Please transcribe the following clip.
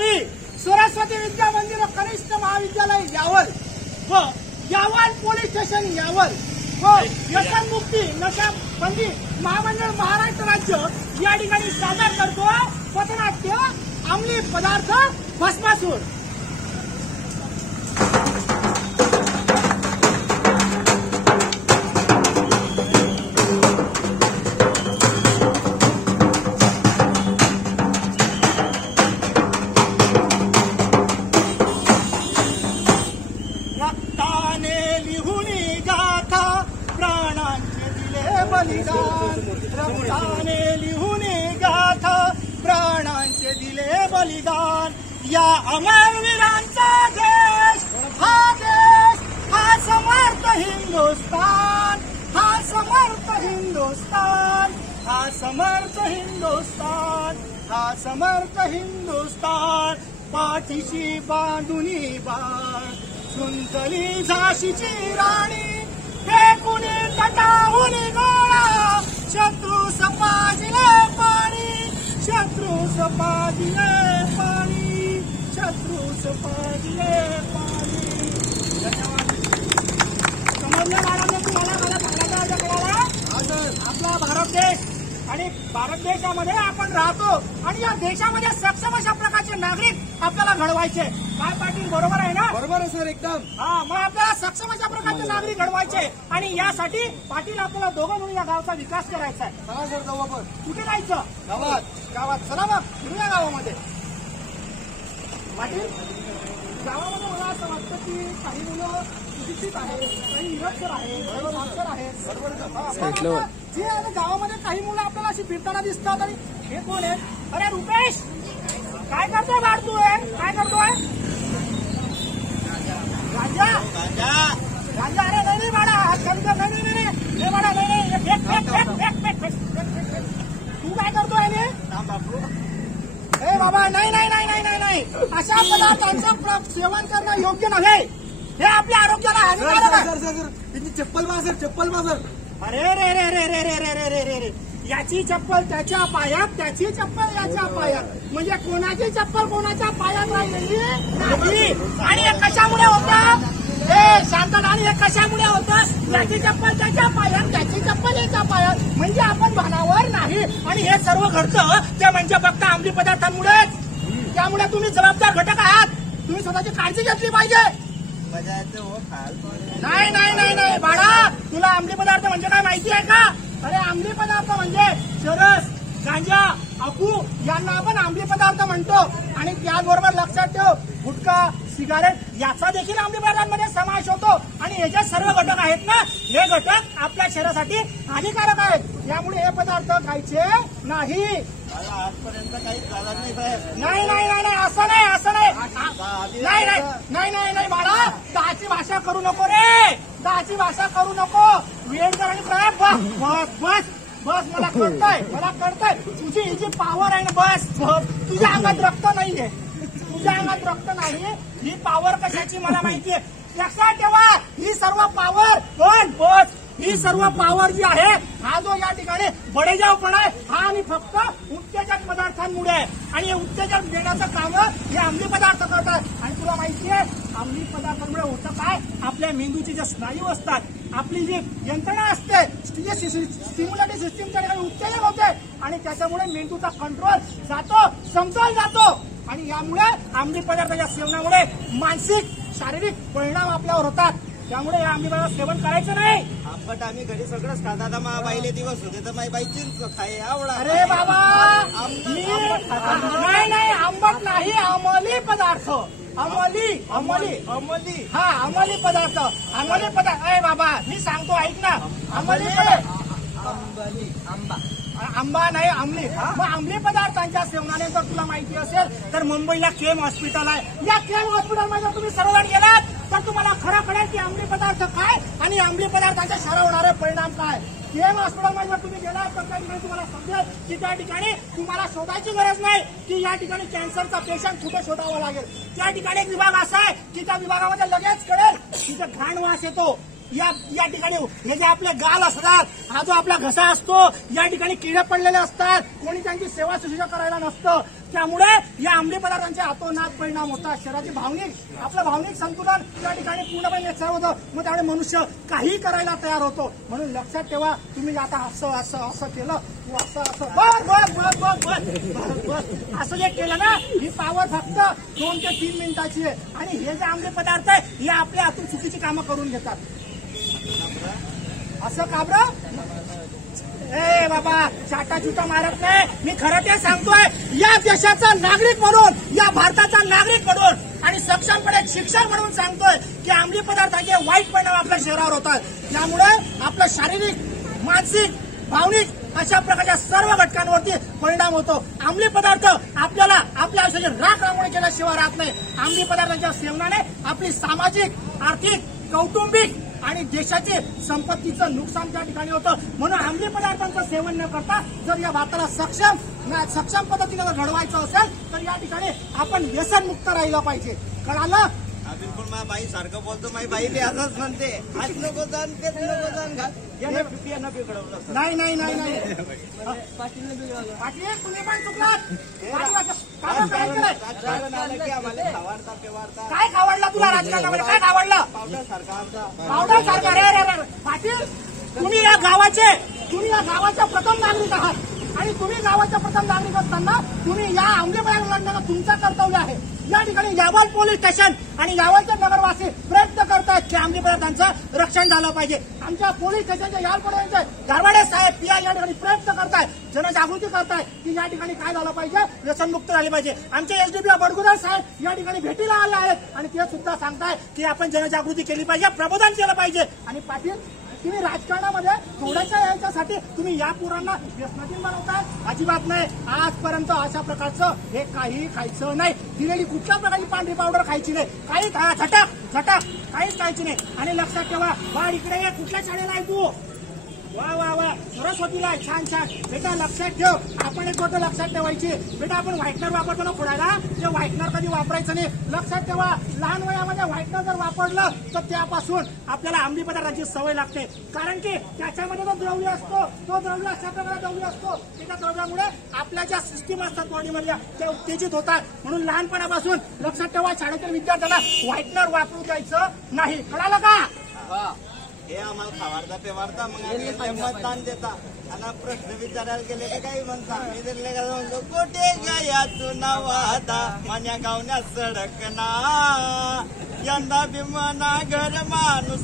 आम्ही सरस्वती विद्या मंदिर कनिष्ठ महाविद्यालय यावल व यावल पोलीस स्टेशन यावल व व्यसनमुक्ती नशाबंदी महामंडळ महाराष्ट्र राज्य या ठिकाणी सादर करतो पथनाट्य अंमली पदार्थ भस्मासूर. रक्ताने लिहून गाथा प्राणांचे दिले बलिदान या अमरवीरांचा देश हा समर्थ हिंदुस्तान हा समर्थ हिंदुस्तान हा समर्थ हिंदुस्तान हा समर्थ हिंदुस्तान. पाठीशी बांधुनी बाण सुंदली झाशीची राणी फेकून तटाहून गोळा शत्रू सपाजिले पाणी शत्रू सपाजिले पाणी शत्रू सपाजिले पाणी. धन्यवाद. समजलं मॅडम तुम्हाला मला सांगायचं कळाला. आपला भारत देश आणि भारत देशामध्ये आपण राहतो आणि या देशामध्ये सक्षम अशा प्रकारचे नागरिक आपल्याला घडवायचे. काय पाटील बरोबर आहे ना? बरोबर आहे सर एकदम. हा मग आपल्याला सक्षम अशा प्रकारचे नागरिक घडवायचे आणि यासाठी पाटील आपल्याला दोघं म्हणून या गावचा विकास करायचा आहे. चला सर जाऊ आपण. कुठे जायचं? गावात. चला मग फिरूया गावामध्ये. पाटील गावामध्ये मला असं वाटतं की काही मुलं सुशिक्षित आहेत काही निरक्षर आहेत साक्षर आहेत. जे गावामध्ये काही मुलं आपल्याला अशी फिरताना दिसतात आणि हे कोण आहे? अरे रुपेश काय करतोय बाळ तू? काय करतोय? राजा अरे नाही बाळा हात खाली कर. नाही बाळा नाही. तू काय करतोय? हे बाबा नाही अशा पदार्थांचं सेवन करणं योग्य नव्हे. हे आपल्या आरोग्याला हानिकारक आहे. चप्पल माजर. अरे रे रे रे रे रे रे रे रे रे रे याची चप्पल त्याच्या पायात त्याची चप्पल याच्या पायात म्हणजे कोणाची चप्पल कोणाच्या पायात राहिलेली नाही. आणि हे कशामुळे होतं? हे शांतता. आणि हे कशामुळे होतं? याची चप्पल त्याच्या पायात त्याची चप्पल याच्या पायात म्हणजे आपण भानावर नाही. आणि हे सर्व घडतं ते म्हणजे फक्त अंमली पदार्थांमुळेच. त्यामुळे तुम्ही जबाबदार घटक आहात. तुम्ही स्वतःची काळजी घेतली पाहिजे. नाही बाळा तुला अंमली पदार्थ म्हणजे काय माहिती आहे का? अरे अंमली पदार्थ म्हणजे चरस गांजा अफू यांना आपण अंमली पदार्थ म्हणतो. आणि त्याचबरोबर लक्षात ठेव गुटखा सिगारेट याचा देखील अंमली पदार्थांमध्ये समावेश होतो. आणि हे जे सर्व घटक आहेत ना हे घटक आपल्या शरीरासाठी हानिकारक आहेत. त्यामुळे हे पदार्थ खायचे नाही. आजपर्यंत काही झालं नाही साहेब. नाही असं नाही बाळा. दहाची भाषा करू नको रे. दहाची भाषा करू नको. वेळ कर आणि प्रयोग. बस मला कळतंय तुझी ही जी पॉवर आहे ना. बस तुझ्या अंगात रक्त नाहीये. तुझ्या अंगात रक्त नाही. ही पॉवर कशाची मला माहितीये. लक्षात ठेवा ही सर्व पॉवर ही सर्व पॉवर जी आहे हा जो या ठिकाणी बडेजावपणा आहे हा आणि फक्त उत्तेजक पदार्थांमुळे आहे. आणि हे उत्तेजक देण्याचं काम हे अंमली पदार्थ करतात. आणि तुला माहितीये अंमली पदार्थांमुळे होतं काय? आपल्या मेंदूची जे स्नायू असतात आपली जी यंत्रणा असते स्टिम्युलेटरी सिस्टीमच्या ठिकाणी उत्तेजन होते आणि त्याच्यामुळे मेंदूचा कंट्रोल जातो समतोल जातो. आणि यामुळे अंमली पदार्थाच्या सेवनामुळे मानसिक शारीरिक परिणाम आपल्यावर होतात. त्यामुळे या अंमली पदार्थ सेवन करायचं नाही. आंबट आम्ही घरी सगळंच खातात. बाईले दिवस होते तर माझी बाईचीच खाय आवडा. अरे बाबा नाही आंबट नाही अंमली पदार्थ. अंमली हा अंमली पदार्थ. अरे बाबा मी सांगतो ऐक ना. अंमली आंबा नाही अंमली. मग अंमली पदार्थांच्या सेवनाने जर तुला माहिती असेल तर मुंबईला केम हॉस्पिटल आहे. या केम हॉस्पिटलमध्ये जर तुम्ही सर्वजण गेलात तर तुम्हाला खरं कळेल की अंमली पदार्थ काय आणि अंमली पदार्थांच्या शरीरावर होणारे परिणाम काय. केम हॉस्पिटलमध्ये जर तुम्ही गेलात तर त्या ठिकाणी तुम्हाला समजेल की त्या ठिकाणी तुम्हाला शोधायची गरज नाही की या ठिकाणी कॅन्सरचा पेशंट कुठे शोधावा लागेल. त्या ठिकाणी एक विभाग असा आहे की त्या विभागामध्ये लगेच कळेल तिथे घाण वास येतो. या ठिकाणी हे जे आपले गाल असतात, हा जो आपला घसा असतो, या ठिकाणी किडे पडलेले असतात, कोणी त्यांची सेवा सुश्रूषा करायला नसतं. त्यामुळे या अंमली पदार्थांचे हातोनात परिणाम होतात. शरीराची आपलं भावनिक संतुलन या ठिकाणी पूर्णपणे निश्चळ होतं. मग त्यामुळे मनुष्य काही करायला तयार होतो. म्हणून लक्षात ठेवा, तुम्ही आता असं केलं, तू असं बस असं जे केलं ना, ही पावर फक्त 2 ते 3 मिनिटाची आहे. आणि हे जे अंमली पदार्थ आहे, हे आपल्या हातून चुकीची कामं करून घेतात. असं का बरं? ए बाबा, चाटा चुटा मारत नाही. मी खरं ते सांगतोय, या देशाचा नागरिक म्हणून, या भारताचा नागरिक म्हणून आणि सक्षमपणे शिक्षक म्हणून सांगतोय की अंमली पदार्थांचे वाईट परिणाम आपल्या शरीरावर होतात. त्यामुळे आपलं शारीरिक, मानसिक, भावनिक अशा प्रकारच्या सर्व घटकांवरती परिणाम होतो. अंमली पदार्थ आपल्याला आपल्या आयुष्याची राख रांगोळी केल्याशिवाय राहत नाही. अंमली पदार्थांच्या सेवनाने आपली सामाजिक, आर्थिक, कौटुंबिक आणि देशाची संपत्तीचं नुकसान त्या ठिकाणी होतं. म्हणून अंमली पदार्थांचं सेवन न करता जर या भारताला सक्षम पद्धतीने जर घडवायचं असेल तर या ठिकाणी आपण व्यसनमुक्त राहिलं पाहिजे. कळालं? बिलकुल. माझ्या बाई सारखं बोलतो. माझी बाई ते असंच म्हणते, आज नको जाण, तेच नको जाण, यानं बिघडवलं. नाही पाटील, तुम्ही पण चुकलात. काय खावडला तुला राजकारणामध्ये? काय खावडलं? पावडर सारखा. रे पाटील, तुम्ही या गावाचे प्रथम नागरिक आहात आणि तुम्ही गावाचे प्रथम नागरिक असताना तुम्ही या अंमली पदार्थांना तुमचं कर्तव्य आहे. या ठिकाणी यावल पोलीस स्टेशन आणि यावलचे नगरवासी प्रयत्न करतात की अंमली पदार्थांचं रक्षण झालं पाहिजे. आमच्या पोलीस स्टेशनच्या यावल पोलीसचे गारवाडे साहेब पीआय या ठिकाणी प्रयत्न करतायत, जनजागृती करतायत की या ठिकाणी काय झालं पाहिजे, व्यसनमुक्त झाले पाहिजे. आमचे एसडीपी बडगुजर साहेब या ठिकाणी भेटीला आले आहेत आणि ते सुद्धा सांगताय की आपण जनजागृती केली पाहिजे, प्रबोधन केलं पाहिजे. आणि पाटील, तुम्ही राजकारणामध्ये थोड्याशा याच्यासाठी तुम्ही या पोरांना व्यसनाधीन बनवताय? अजिबात नाही. आजपर्यंत अशा प्रकारचं हे काही खायचं नाही. दिलेली कुठल्या प्रकारची पांढरी पावडर खायची नाही. काही झटक काहीच खायची नाही. आणि लक्षात ठेवा, बाळ इकडे ये. कुठल्या शाळेला आहे तू? वा सरस्वतीला. छान. बेटा लक्षात ठेव, आपण एक गोष्ट लक्षात ठेवायची. बेटा, आपण व्हाईटनर वापरतो ना खोडायला, ते व्हाईटनर कधी वापरायचं नाही. लक्षात ठेवा, लहान वयामध्ये व्हाईटनर जर वापरलं तर त्यापासून आपल्याला अंमली पदार्थांची सवय लागते. कारण की त्याच्यामध्ये जो द्रव्य असतो, तो द्रव्य अशा प्रकारे द्रव्य असतो, त्या द्रव्यामुळे आपल्या ज्या सिस्टीम असतात बॉडीमधल्या त्या उत्तेजित होतात. म्हणून लहानपणापासून लक्षात ठेवा, शाळेतील विद्यार्थ्यांना व्हाईटनर वापरू द्यायचं नाही. कळालं का? हे आम्हाला खावाडता पेवाडता, मग आम्ही मतदान देता आणि प्रश्न विचारायला गेले की काही म्हणता. मी दिले का म्हणतो, कोठे गया तू नवादा मान्या गावण्या सडकना, यंदा भीमना घर माणूस